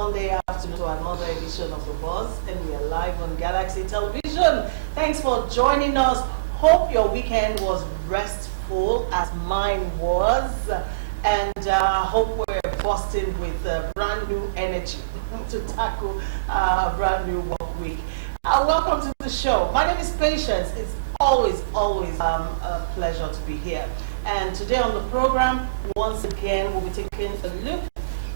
Monday afternoon to another edition of The Buzz, and we are live on Galaxy Television. Thanks for joining us. Hope your weekend was restful as mine was, and hope we're bursting with brand new energy to tackle a brand new work week. Welcome to the show. My name is Patience. It's always a pleasure to be here. And today on the program, once again, we'll be taking a look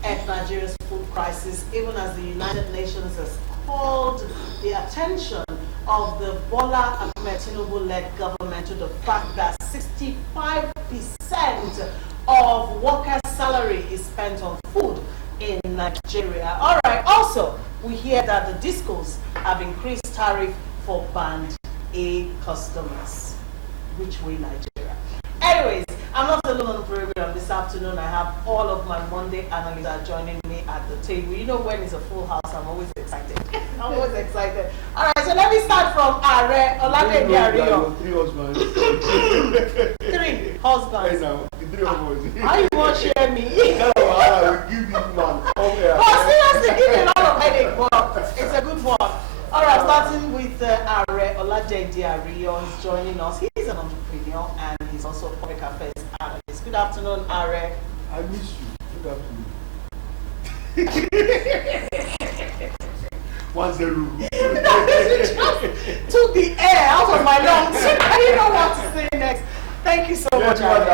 at Nigeria's food crisis, even as the United Nations has called the attention of the Bola Ahmed Tinubu-led government to the fact that 65% of workers' salary is spent on food in Nigeria. All right, also, we hear that the discos have increased tariff for Band A customers. Which way, Nigeria? Anyways, I'm not alone on the program this afternoon. I have all of my Monday analysts are joining me at the table. You know, when it's a full house, I'm always excited. I'm always excited. All right, so let me start from Are Olade Diario. 3 husbands. 3 husbands. Hey, now, 3 husbands. How you want to share me? No, I will give this man. Oh, seriously, give me a lot of headache, but it's a good one. All right, starting with Are Olade Diario. He's joining us. He's an entrepreneur and he's also a public affairs analyst. Good afternoon, Are. I miss you. Good afternoon. 1-0. Took the air out of my lungs. I didn't know what to say next. Thank you so much, Are.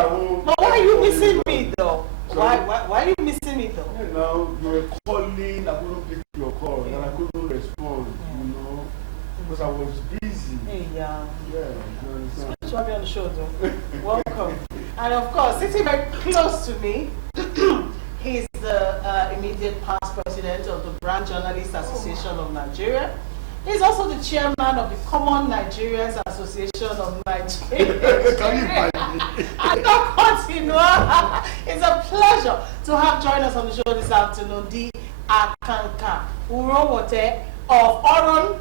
But why are you missing me, though? Why are you missing me, though? You know, you were calling, I couldn't pick your call, and I couldn't respond, you know, because I was busy. Hey, yeah, you understand. Good to have you on the show, though. Welcome. And of course, sitting very close to me, he's the immediate past president of the Brand Journalists Association of Nigeria. He's also the chairman of the Common Nigerians Association of Nigeria. Can you imagine? I don't continue. It's a pleasure to have joined us on the show this afternoon, the Akanka Urowote of Oron,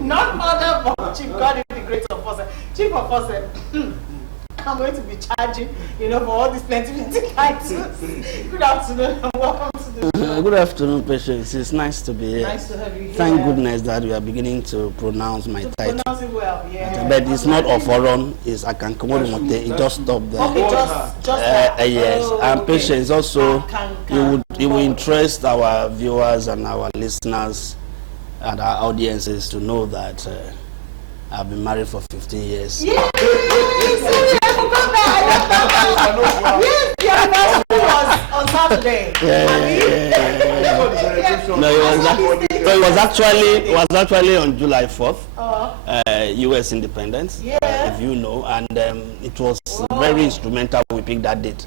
none other but Chief God the Great of Fose. Chief of Fose, I'm going to be charging, for all these plenty titles. Good afternoon and welcome to the show. Good afternoon, Patience. It's nice to be here. Nice to have you here. Thank goodness that we are beginning to pronounce my title. Pronounce it well, yeah. But it's not of Oron, it's Akankamoru Mote. It just stopped there. Okay, just yes. And Patience also, Akanka. it will interest our viewers and our listeners and our audiences to know that I've been married for 15 years. Yes! Sorry, I forgot that. Yes, the anniversary was on Saturday. No, it was actually on July 4th, U.S. independence, if you know, and it was very instrumental we picked that date.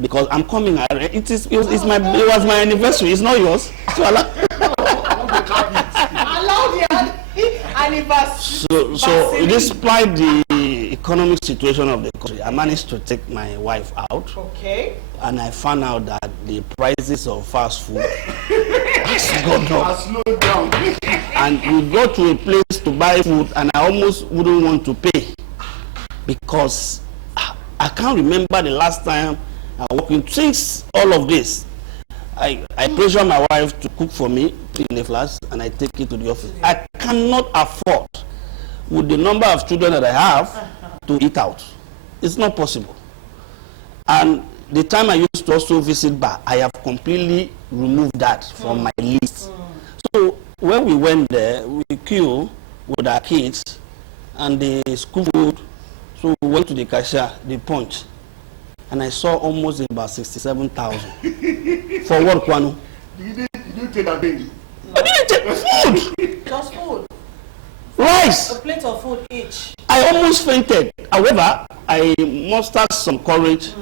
Because I'm coming, it was my anniversary, it's not yours. So So despite the economic situation of the country, I managed to take my wife out. Okay. And I found out that the prices of fast food has gone up. Slowed down. And we go to a place to buy food and I almost wouldn't want to pay because I can't remember the last time I walked in. Since all of this, I pressure my wife to cook for me in a flask and I take it to the office. I cannot afford, with the number of children that I have, to eat out. It's not possible. And the time I used to also visit bar, I have completely removed that from my list. So when we went there, we queue with our kids and the school food. So we went to the cashier, the punch, and I saw almost about 67,000. For what, Kwanu? You didn't take a thing. I didn't take food. Just food. Rice. A plate of food each. I almost fainted. However, I mustered some courage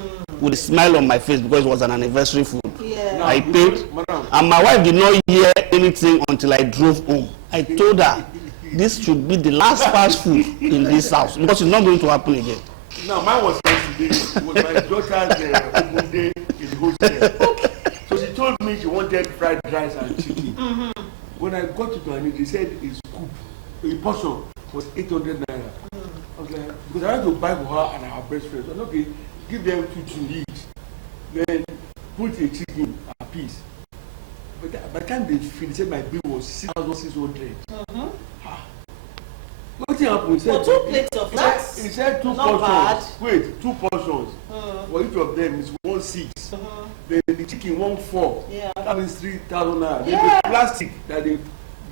with a smile on my face because it was an anniversary food. Yeah. I paid, and my wife did not hear anything until I drove home. I told her, this should be the last fast food in this house because it's not going to happen again. No, mine was yesterday. It was my daughter's open day in the hostel. So she told me she wanted fried rice and chicken. When I got to the they said a scoop, a portion was 800 naira. I was like, because I had to buy for her and her best friend. So I said, okay, give them 2 each. Then put a chicken a piece. But by the time they finished, my bill was 6,600. What happened? For 2 plates of that? He said 2 not portions. bad. Wait, 2 portions. For each of them is 1,600. Then the chicken 1,400. Yeah. That means 3,000 naira. Yeah. Then the plastic that they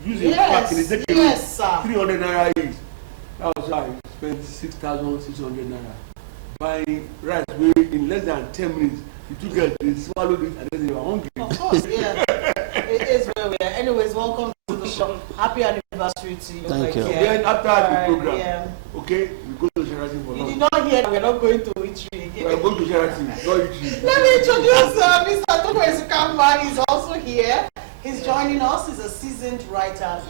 use in packing, they take Yes, sir. 300 naira each. That was why I spent 6,600 naira buying rice. Where in less than 10 minutes, the 2 girls they swallowed it and then they were hungry. Of course, yeah. It is where we are. Anyways, welcome to the show. Happy anniversary to you. Thank you. So then after the program, yeah. okay, we go to Sheraton for You lunch. did not hear that we're not going to Itri again. We are going to Sheraton, not Itri. Let me introduce Mr. Toko Ezukamba. He's also here. He's joining us. He's a seasoned writer.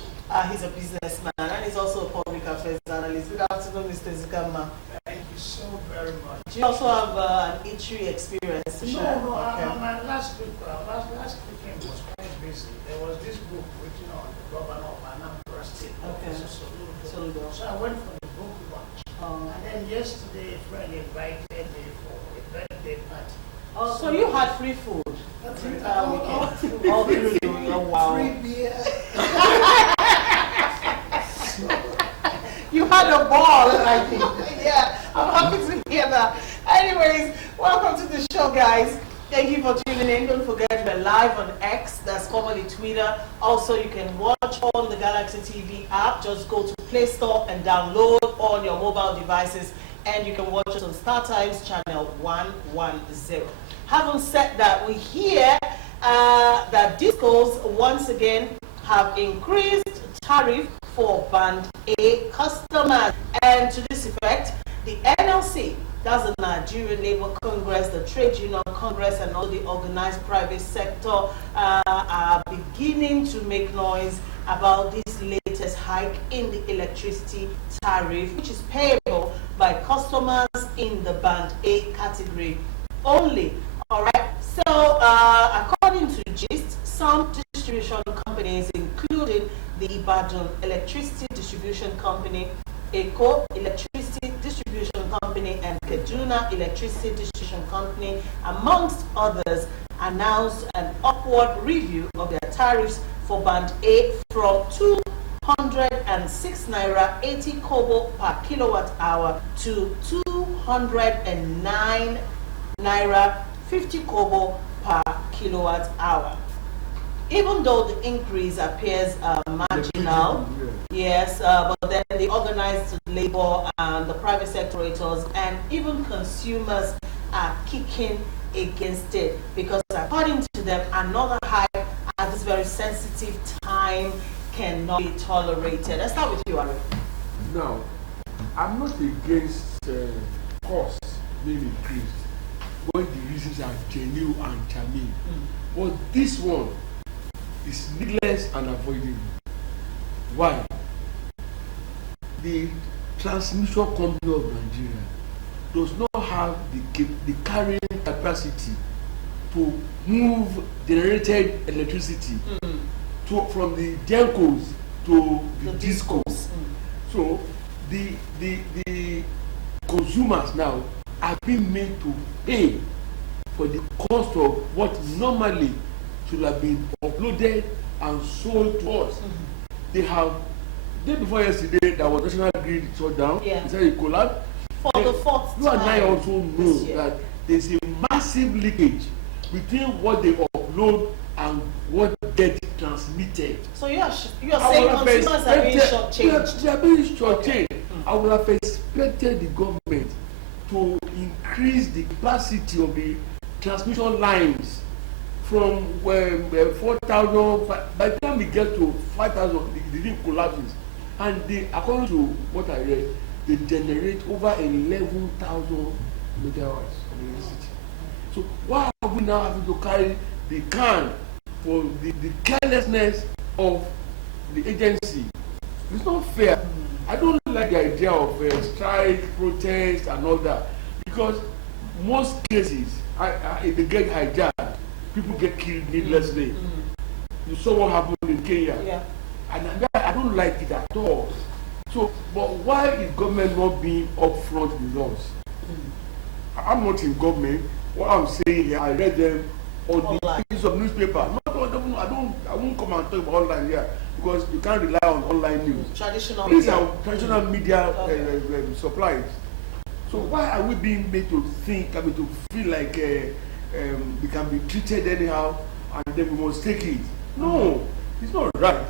He's a businessman and he's also a public affairs analyst. Good afternoon, Mr. Ezukamba. Thank you so very much. Do you also have an Itri experience to share? No, Okay. my last weekend was quite busy. There was this book written on the governor of Anambra State. Okay. Soludo. So I went for the book launch. And then yesterday, a friend invited me for a birthday party. Oh, so you had free food? Free- All food. through the oh, wow. Free beer. You had a ball, I think. Yeah, I'm happy to hear that. Anyways, welcome to the show, guys. Thank you for tuning in. Don't forget we're live on X, that's formerly Twitter. Also, you can watch on the Galaxy TV app. Just go to Play Store and download on your mobile devices, and you can watch us on Star Times channel 110. Having said that, we hear that discos once again have increased tariff for Band A customers. And to this effect, the NLC, that's the Nigerian Labour Congress, the Trade Union Congress, and all the organized private sector are beginning to make noise about this latest hike in the electricity tariff, which is payable by customers in the Band A category only. All right. So, according to GIST, some distribution companies, including the Ibadan Electricity Distribution Company, ECO Electricity Distribution Company, and Kaduna Electricity Distribution Company, amongst others, announced an upward review of their tariffs for Band A from 206 naira 80 kobo per kilowatt hour to 209 naira 50 kobo per kilowatt hour. Even though the increase appears marginal, yes, but then the organized labor and the private sector operators and even consumers are kicking against it, because according to them, another hike at this very sensitive time cannot be tolerated. Let's start with you, Ari. Now, I'm not against costs being increased when the reasons are genuine and charming. But this one is needless and avoidable. Why? The transmission company of Nigeria does not have the carrying capacity to move generated electricity from the gencos to the discos. So the consumers now are being made to pay for the cost of what normally should have been uploaded and sold to us. They have, day before yesterday, there was national grid shut down. Yeah. It's a collapse. For the fourth time. You and I also know this year that there's a massive leakage between what they upload and what gets transmitted. So you are saying consumers are being shortchanged? They are being shortchanged. I would have expected the government to increase the capacity of the transmission lines from 4,000. By the time we get to 5,000, the thing collapses. And according to what I read, they generate over 11,000 megawatts of electricity. So why are we now having to carry the can for the carelessness of the agency? It's not fair. I don't like the idea of strike, protest, and all that, because most cases, if they get hijacked, people get killed needlessly. You saw what happened in Kenya. Yeah. And I don't like it at all. So, but why is government not being upfront with us? I'm not in government. What I'm saying here, I read them on the Online. pages of newspaper. I won't come and talk about online here because you can't rely on online news. Traditional These media. are traditional media supplies. So why are we being made to think, to feel like we can be treated anyhow and then we must take it? No, it's not right.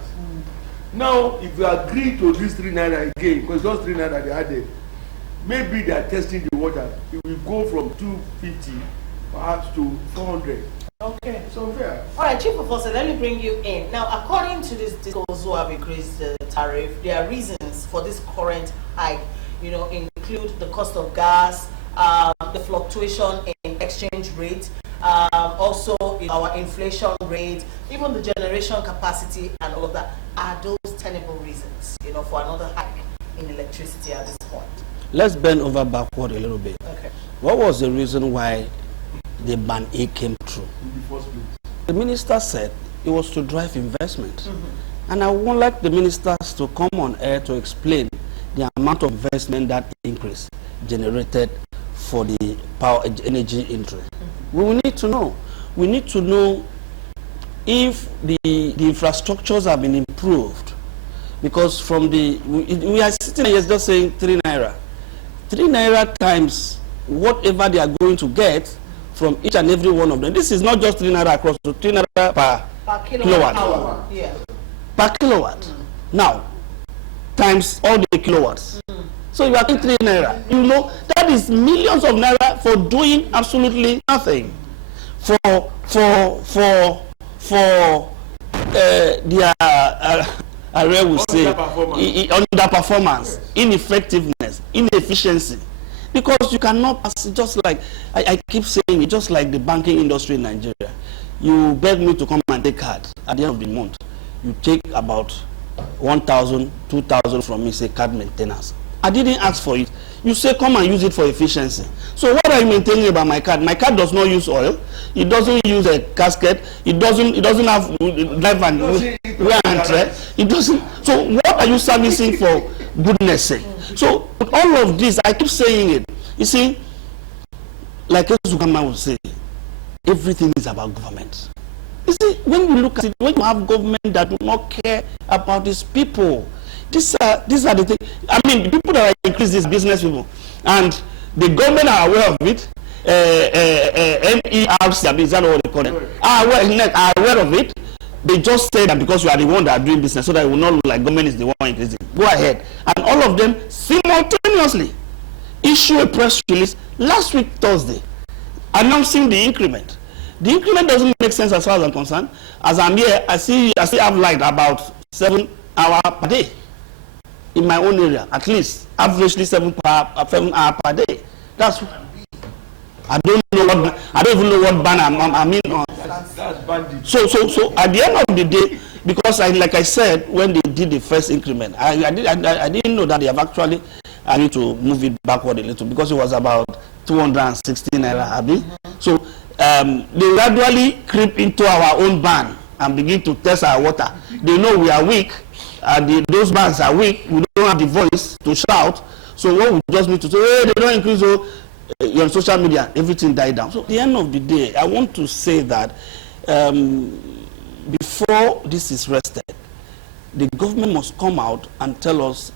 Now, if we agree to this 3 naira again, because those 3 naira they added, maybe they are testing the water. It will go from 250 perhaps to 400. Okay. It's unfair. All right, Chief Professor, let me bring you in. Now, according to this discourse who have increased the tariff, there are reasons for this current hike, include the cost of gas, the fluctuation in exchange rate, also our inflation rate, even the generation capacity and all of that. Are those tenable reasons, for another hike in electricity at this point? Let's bend over backward a little bit. Okay. What was the reason why the ban A came through? In the first place. The minister said it was to drive investment. And I would like the ministers to come on air to explain the amount of investment that increase generated for the power energy industry. We will need to know. We need to know if the infrastructures have been improved. Because from we are sitting here just saying 3 naira. 3 naira times whatever they are going to get from each and every one of them. This is not just 3 naira across, so 3 naira per kilowatt. Hour. Yeah. Per kilowatt. Now, times all the kilowatts. So you are getting 3 naira. That is millions of naira for doing absolutely nothing. Their area will say underperformance, ineffectiveness, inefficiency. Because you cannot pass it, just like I keep saying it, just like the banking industry in Nigeria. You beg me to come and take card at the end of the month. You take about 1,000, 2,000 from me, say card maintenance. I didn't ask for it. You say come and use it for efficiency. So what are you maintaining about my card? My card does not use oil. It doesn't use a gasket. It doesn't have drive and wear and tear. It doesn't. So what are you servicing for goodness sake? So with all of this, I keep saying it. You see, like Zugama would say, everything is about government. You see, when we look at it, when you have government that do not care about its people, these are the things. I mean, the people that are increasing these business people, and the government are aware of it. MERC, is that what they call it? Are aware of it. They just say that because you are the one that are doing business, so that it will not look like government is the one increasing. Go ahead, and all of them simultaneously issue a press release last week Thursday, announcing the increment. The increment doesn't make sense as far as I'm concerned. As I'm here, I still have light about 7 hours per day. In my own area, at least averagely 7 hours per day. That's I don't even know what ban I mean. That's bandit. So at the end of the day, because like I said, when they did the first increment, I didn't know that they have actually need to move it backward a little, because it was about 216 naira, Abi. So they gradually creep into our own ban and begin to test our water. They know we are weak. Those bands are weak. We don't have the voice to shout. So what we just need to say, hey, they don't increase. On social media, everything died down. So at the end of the day, I want to say that before this is rested, the government must come out and tell us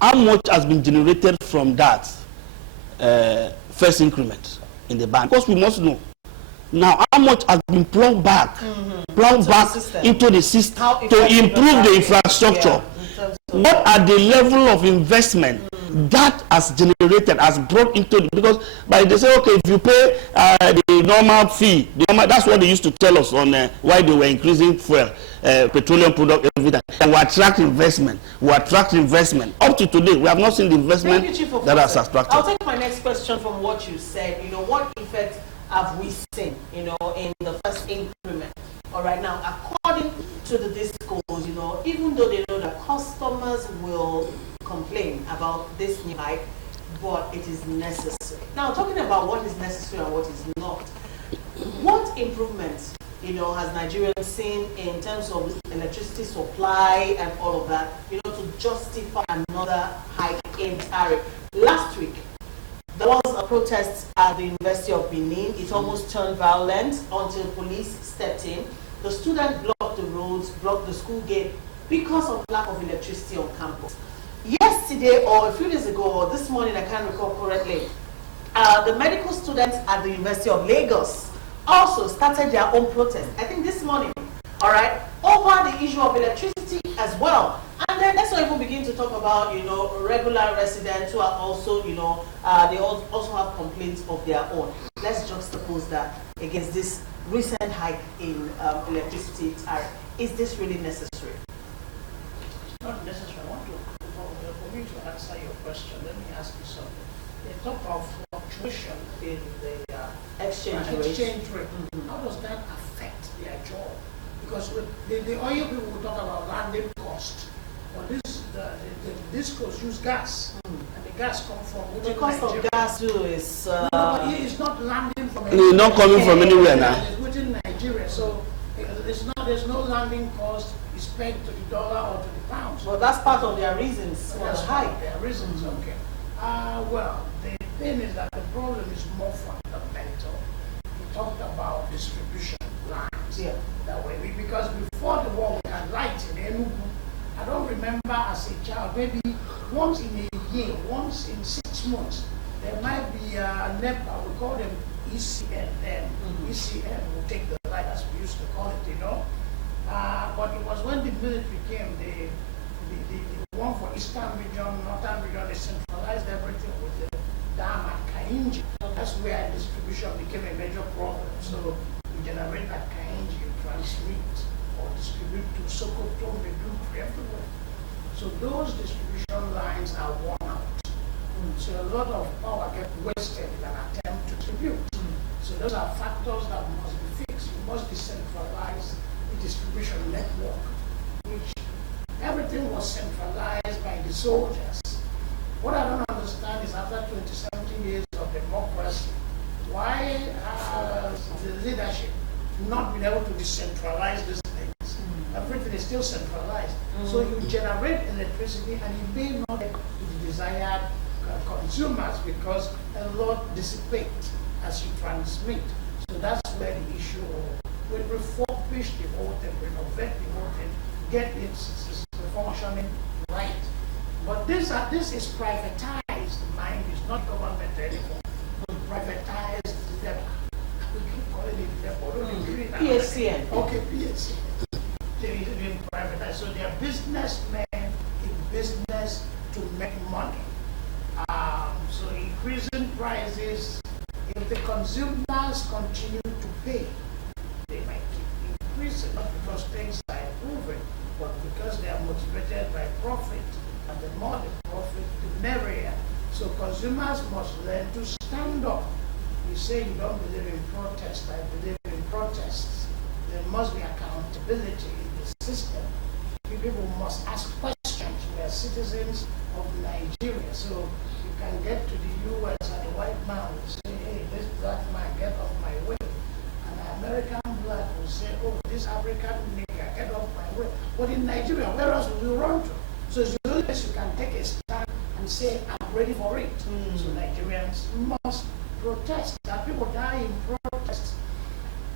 how much has been generated from that first increment in the bank. Because we must know now how much has been plugged back into the system to improve the infrastructure. What are the level of investment that has generated, has brought into the, because they say, okay, if you pay the normal fee, that's what they used to tell us on why they were increasing fuel, petroleum product, everything. And we attract investment. Up to today, we have not seen the investment that has attracted. I'll take my next question from what you said. What effect have we seen, in the first increment? All right, now, according to the discourse, even though they know that customers will complain about this new hike, but it is necessary. Now, talking about what is necessary and what is not, what improvements, has Nigeria seen in terms of electricity supply and all of that, to justify another hike in tariff? Last week, There was a protest at the University of Benin. It almost turned violent until police stepped in. The students blocked the roads, blocked the school gate because of lack of electricity on campus. Yesterday, or a few days ago, or this morning, I can't recall correctly, the medical students at the University of Lagos also started their own protest. I think this morning, all right, over the issue of electricity as well. And then let's not even begin to talk about, regular residents who are also, they also have complaints of their own. Let's juxtapose that against this recent hike in electricity tariff. Is this really necessary? It's not necessary. For me to answer your question, let me ask you something. They talk of fluctuation in the Exchange rate. How does that affect their job? Because with the oil people will talk about landing cost. But the discos use gas, and the gas comes from the cost Nigeria. of gas too is. No, but it's not landing from. It's not coming from anywhere now. It's within Nigeria, so there's no landing cost is pegged to the dollar or to the pound. Well, that's part of their reasons for the hike. Their reasons, okay. Well, the thing is that the problem is more fundamental. We talked about distribution lines. Yeah. That way, because before the war, we had light in Enugu. I don't remember as a child, maybe once in a year, once in 6 months, there might be a NEPA, we call them ECN then. ECN will take the light, as we used to call it, but it was when the military came, the one for Eastern region, Northern region, they centralized everything with the dam at Kainji. That's where distribution became a major problem. So we generate at Kainji, you transmit or distribute to Sokoto, Maiduguri, everywhere. So those distribution lines are worn out. So a lot of power gets wasted in an attempt to distribute. So those are factors that must be fixed. You must decentralize the distribution network, which everything was centralized by the soldiers. What I don't understand is after 20-something years of democracy, why has the leadership not been able to decentralize these things? Everything is still centralized. So you generate electricity and you may not get the desired consumers because a lot dissipate as you transmit. So that's where the issue of we refurbish the whole thing, renovate the whole thing, get it functioning right. But this is privatized. Mine is not government anymore. Privatized, we keep calling it PSCN. Okay, PSCN. They're being privatized. So they're businessmen in business to make money. So increasing prices, if the consumers continue to pay, they might keep increasing, not because things are improving, but because they are motivated by profit. And the more the profit, the merrier. So consumers must learn to stand up. You say you don't believe in protest, I believe in protests. There must be accountability in the system. People must ask questions. We are citizens of Nigeria, so you can get to the US and a white man will say, hey, this black man, get off my way. And an American black will say, oh, this African nigger, get off my way. But in Nigeria, where else will you run to? So it's the only place you can take a stand and say, I'm ready for it. So Nigerians must protest. That people die in protest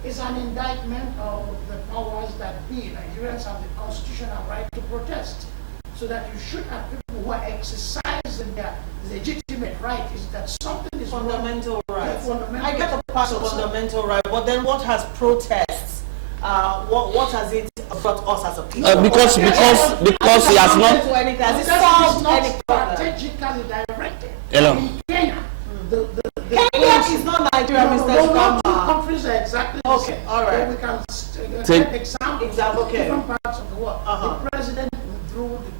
is an indictment of the powers that be. Nigerians have the constitutional right to protest. So that you should have people who are exercising their legitimate right, is that something is fundamental right. Fundamental. I get the part of fundamental right, but then what has protests? What has it brought us as a people? Because he has not. Has it solved any problem? Strategically directed. Hello. In Kenya, Kenya is not Nigeria, Mr. Sukama. Two countries are exactly the Okay, same. all right. Then we can Take get examples okay. different parts of the world. The president withdrew the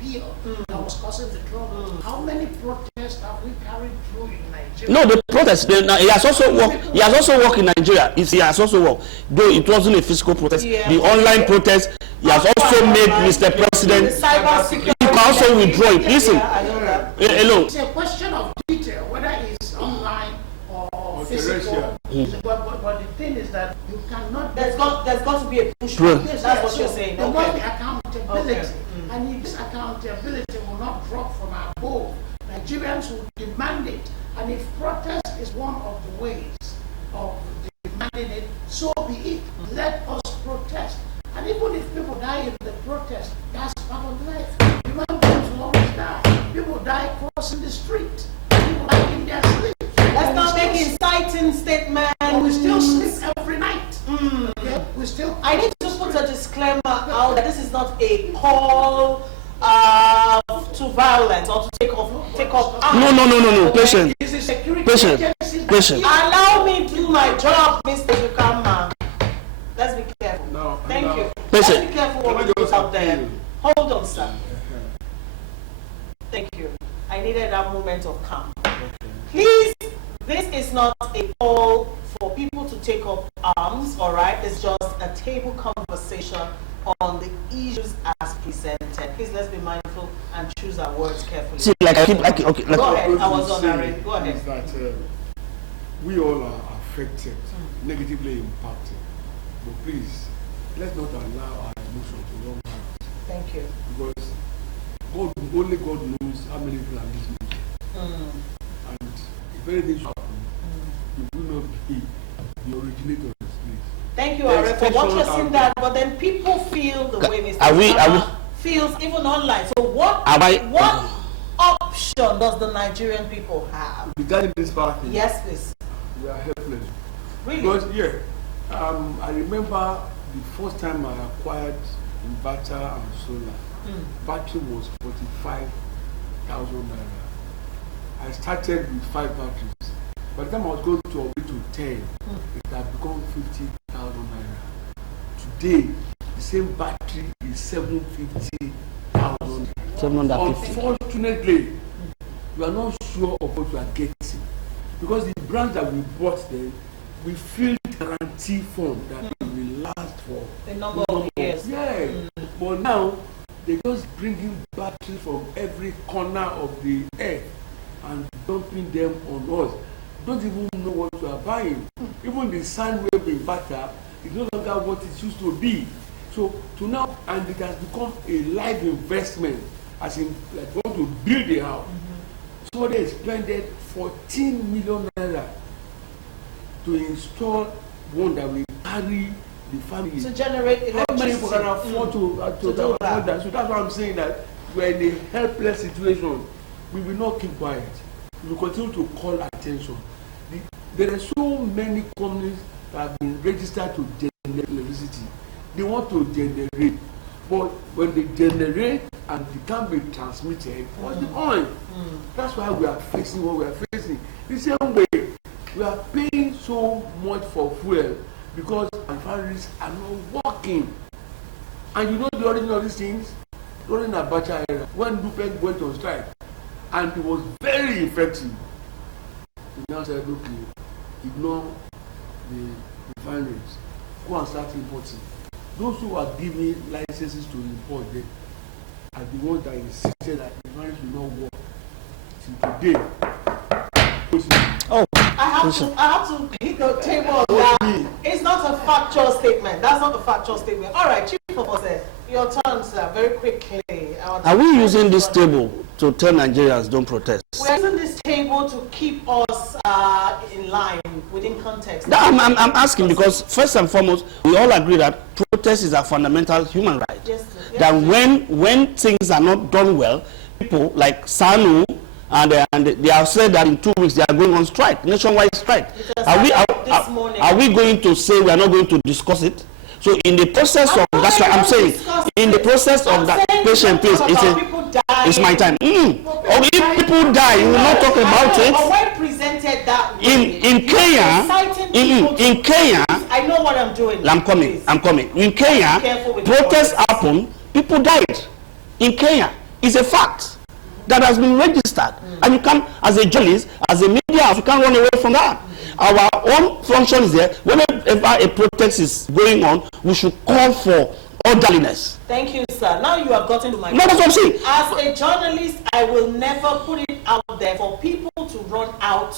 bill that was causing the trouble. How many protests have we carried through in Nigeria? No, the protest. He has also worked. He has also worked in Nigeria. He has also worked, though it wasn't a physical protest. Yeah. The online protest. He has also made Mr. President. Cyber He can also withdraw it. Listen, I know that. hello. It's a question of detail, whether it's online or physical. But the thing is that you cannot. There's got to be a push. True. Yes, that's what you're saying. There must be Okay. accountability. Okay. And if this accountability will not drop from above, Nigerians will demand it. And if protest is one of the ways of demanding it, so be it. Let us protest. And even if people die in the protest, that's part of life. Human beings will always die. People die crossing the street. People die in their sleep. Let's not make inciting statements. But we still sleep every night. Okay? We still. I need to put a disclaimer out that this is not a call to violence or to take up arms. No. Patient. This is security Patient. agencies. Patient. Allow me to do my job, Mr. Yukama. Let's be careful. No, Thank no. you. Patient. Let's be careful what we put out there. Hold on, sir. Thank you. I needed that moment of calm. Please, this is not a call for people to take up arms, all right? It's just a table conversation on the issues as presented. Please, let's be mindful and choose our words carefully. See, like I keep, okay. Go ahead. I was on Say already. Go ahead. is that we all are affected, negatively impacted. But please, let's not allow our emotions to run out. Thank you. Because only God knows how many people are listening. And if anything should happen, it will not be the originator of this place. Thank you, The Are, for extension watching out that. But then people feel the way Mr. Are we- Sama feels even online. So what option does the Nigerian people have? Regarding this party, Yes, please. we are helpless. Really? Because, I remember the first time I acquired inverter and solar, battery was 45,000 naira. I started with 5 batteries. By the time I was going to upgrade to 10, it had become 50,000 naira. Today, the same battery is 750,000. 750. Unfortunately, you are not sure of what you are getting. Because the brand that we bought then, we feel guarantee form that it will last for The number of years. yeah. But now they just bringing batteries from every corner of the earth and dumping them on us. Don't even know what you are buying. Even the sine wave inverter is no longer what it used to be. So to now, and it has become a live investment, as in like want to build a house. So they expended 14 million naira to install one that will carry the family. To generate How many people can electricity. afford to do afford that? So that's why I'm saying that we're in a helpless situation. We will not keep quiet. We will continue to call attention. There are so many companies that have been registered to generate electricity. They want to generate, but when they generate and it can't be transmitted, what's the point? That's why we are facing what we are facing. The same way, we are paying so much for fuel because our families are not working. And you know the origin of these things? During Abacha era, when Dupek went on strike, and it was very effective. He now said, okay, ignore the refineries, go and start importing. Those who are giving licenses to import them are the ones that insisted that the refineries will not work. Till today, Oh, I have to hit the table on that. It's not a factual statement. That's not a factual statement. All right, Chief Officer, your turn, sir. Very quickly. are we using this table to tell Nigerians don't protest? We're using this table to keep us in line, within context. No, I'm asking because first and foremost, we all agree that protest is a fundamental human right. Yes, That when things are not done well, people like SANU and they have said that in 2 weeks they are going on strike, nationwide strike. Are we going to say we are not going to discuss it? So in the process of that's what I'm saying. In the process of that, patient, please, it's my time. Or if people die, you will not talk about it. When presented that way, In Kenya, in Kenya, I know what I'm doing. I'm coming. In Kenya, protests happen, people died. In Kenya, it's a fact that has been registered. And you can, as a journalist, as a media house, you can't run away from that. Our own function is there. Whenever a protest is going on, we should call for orderliness. Thank you, sir. Now you have gotten to my No, that's what I'm saying. As a journalist, I will never put it out there for people to run out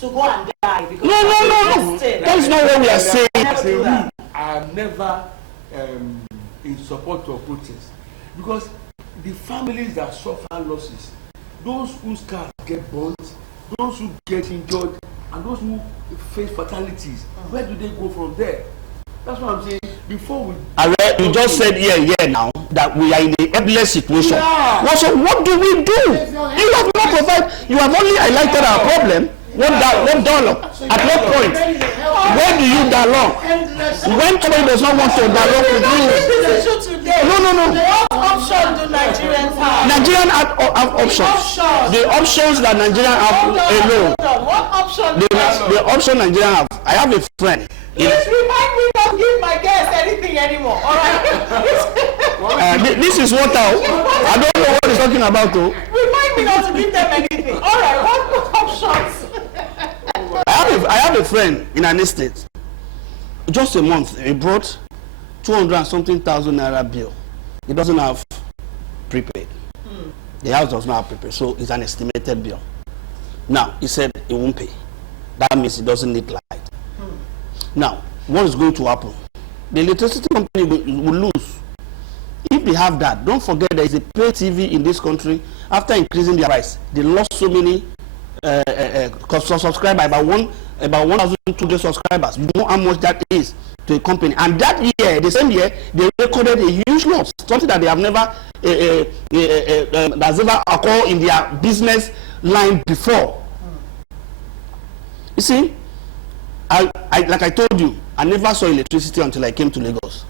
to go and die. Because No. That is not what we are saying. I am never in support of protest because the families that suffer losses, those whose cars get burnt, those who get injured and those who face fatalities, where do they go from there? That's what I'm saying. Before we... You just said here now that we are in a helpless situation. Yeah. Well, so what do we do? You have not provided, you have only highlighted our problem. What dialogue? At what point? Where do you dialogue? When somebody does not want to dialogue with you? No. What option do Nigerians have? Nigerians have options. The options that Nigerians have alone. What option? The option Nigerians have. I have a friend. Please remind me not to give my guests anything anymore. All right. This is what I don't know what he's talking about though. Remind me not to give them anything. All right. What options? I have a friend in an estate. Just a month, he brought 200 and something thousand naira bill. He doesn't have prepaid. The house does not have prepaid, so it's an estimated bill. Now he said he won't pay. That means he doesn't need light. Now, what is going to happen? The electricity company will lose. If they have that, don't forget there is a pay TV in this country. After increasing their price, they lost so many subscribers, about 1,200 subscribers. You know how much that is to a company. And that year, the same year, they recorded a huge loss, something that they have never that's ever occurred in their business line before. You see, like I told you, I never saw electricity until I came to Lagos.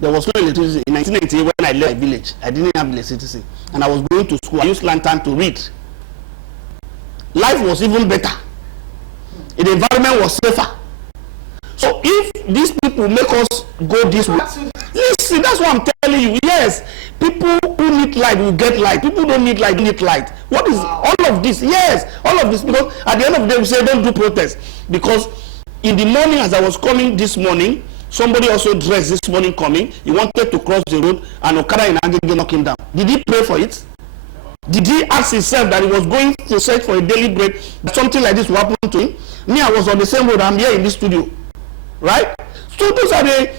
There was no electricity in 1998 when I left my village. I didn't have electricity, and I was going to school. I used lantern to read. Life was even better. The environment was safer. So if these people make us go this way, listen, that's what I'm telling you. Yes, people who need light will get light. People who don't need light don't need light. What is all of this? Yes, all of this, because at the end of the day we say don't do protest. Because in the morning, as I was coming this morning, somebody also dressed this morning coming. He wanted to cross the road and Okada in Agege knocked him down. Did he pray for it? Did he ask himself that he was going to search for a daily bread, that something like this will happen to him? Me, I was on the same road. I'm here in this studio, right? So those are the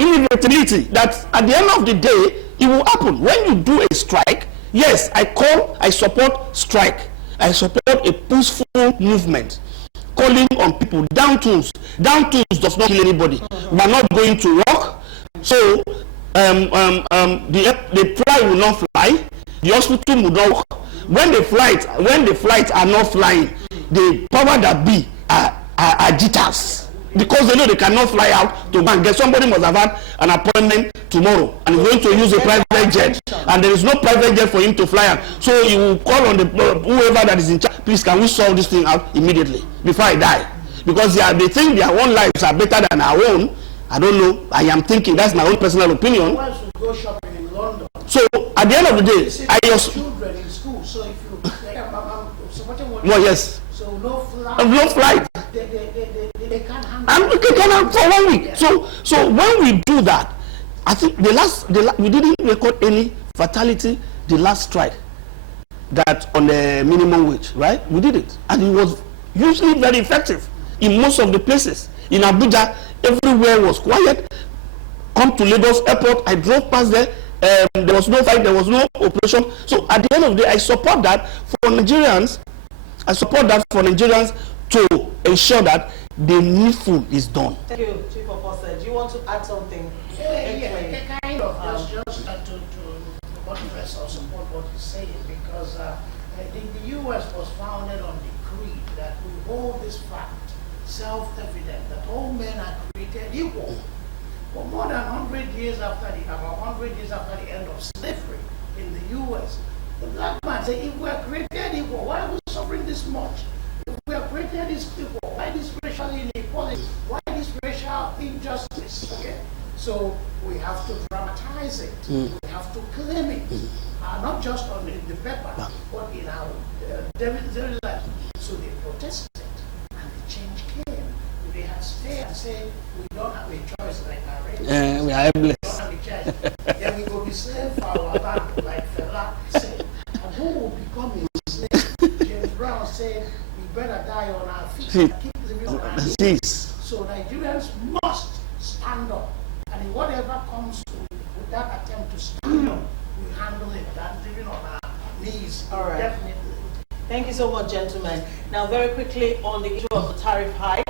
inevitability that at the end of the day it will happen. When you do a strike, yes, I support strike. I support a peaceful movement, calling on people. Down tools does not kill anybody. We are not going to work, so the plane will not fly. The hospital will not work. When the flights are not flying, the power that be are jitters, because they know they cannot fly out to bank. Somebody must have had an appointment tomorrow and is going to use a private jet, and there is no private jet for him to fly out. So he will call on the whoever that is in charge. Please, can we solve this thing out immediately before I die? Because they think their own lives are better than our own. I don't know. I am thinking that's my own personal opinion. Why should go shopping in London? So at the end of the day, I just children in school. So if you supporting what? Well, yes. So no flight. No flight. They can't handle. And we can handle for 1 week. Yeah. So when we do that, I think we didn't record any fatality the last strike that on the minimum wage, right? We did it, and it was usually very effective in most of the places. In Abuja, everywhere was quiet. Come to Lagos Airport, I drove past there. There was no fight, there was no operation. So at the end of the day, I support that for Nigerians. To ensure that the needful is done. Thank you, Chief Apostle. Do you want to add something? Yeah, kind of. Just to address or support what you're saying, because the U.S. was founded on the creed that we hold this fact self-evident that all men are created equal. For more than 100 years after the end of slavery in the U.S., the black man said, if we are created equal, why are we suffering this much? If we are created equal, why this racial inequality? Why this racial injustice? Okay, so we have to dramatize it. We have to claim it, not just on the paper, but in our daily life. So they protested, and the change came. They had stayed and said, we don't have a choice like our race. We are helpless. We don't have a choice. Then we go be slave for our land, like Fela said. And who will become a slave? James Brown said, we better die on our feet and keep living on our knees. So Nigerians must stand up. And in whatever comes with that attempt to stand up, we handle it. That living on our knees, All right. definitely. Thank you so much, gentlemen. Now, very quickly on the issue of the tariff hike,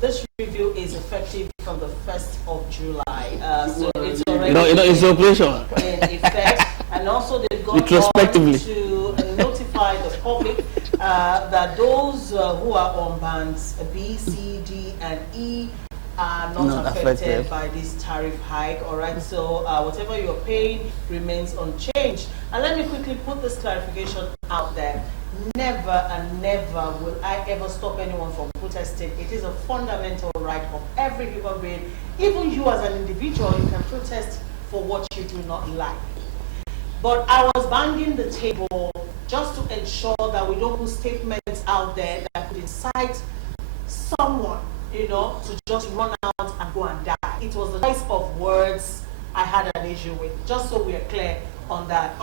this review is effective from the 1st of July. So it's already it's operation. in effect. And also they've gone on Retrospectively. to notify the public that those who are on bands B, C, D, and E are not affected by this tariff hike. All right, so whatever you're paying remains unchanged. And let me quickly put this clarification out there. Never and never will I ever stop anyone from protesting. It is a fundamental right of every human being. Even you as an individual, you can protest for what you do not like. But I was banging the table just to ensure that we don't put statements out there that could incite someone, to just run out and go and die. It was the choice of words I had an issue with, just so we are clear on that.